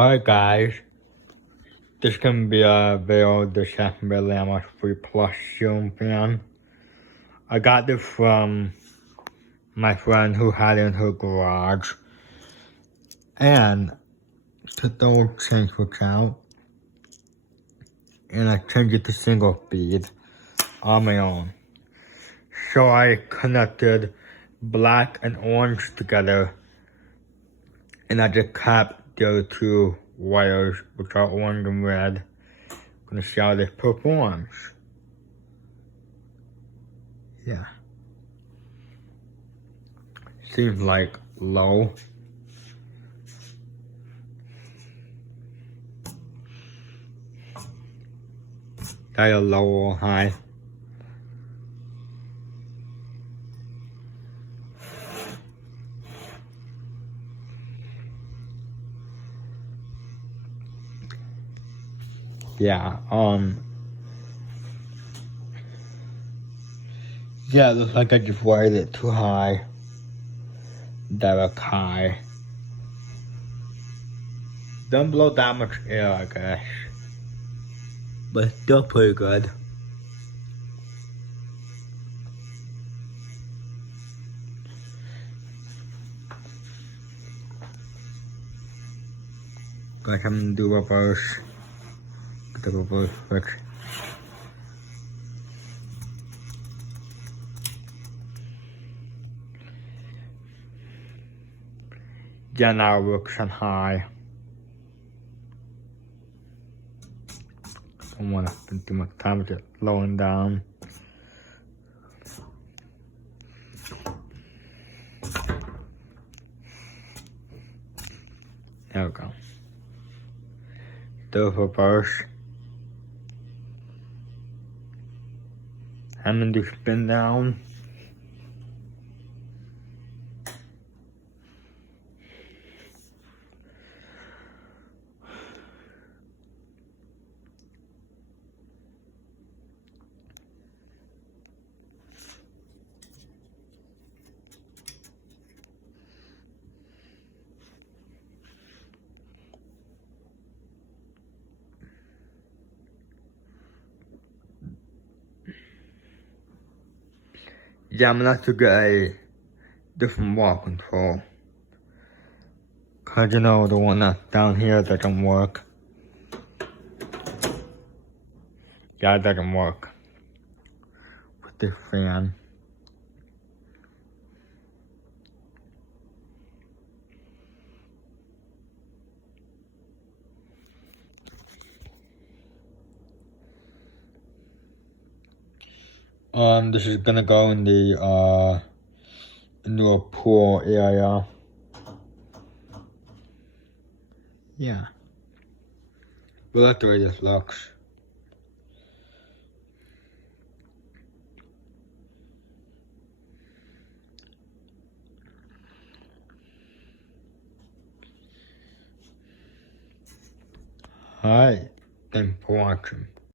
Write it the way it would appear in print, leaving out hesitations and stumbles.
Hi guys, this can be a video of the Hampton Bay Llama 3 Plus ceiling fan. I got this from my friend who had it in her garage. And took the old change switch out. And I changed it to single speed on my own. So I connected black and orange together. And I just capped the other two wires, which are orange and red. I'm gonna see how this performs. Yeah. Seems like low. Either low or high. Yeah, yeah, it looks like I just wired it too high. Direct high. Don't blow that much air, I guess. But still pretty good. Guys, I'm gonna do reverse. Get the reverse switch. Yeah, now it works on high. I don't want to spend too much time with it slowing down. There we go. Do reverse. I'm gonna do spin down. Yeah, I'm gonna have to get a different wall control. Cause you know the one that's down here doesn't work. Yeah, it doesn't work with this fan. This is gonna go in the into a pool area. Yeah. We like the way this looks. Alright, thanks for watching.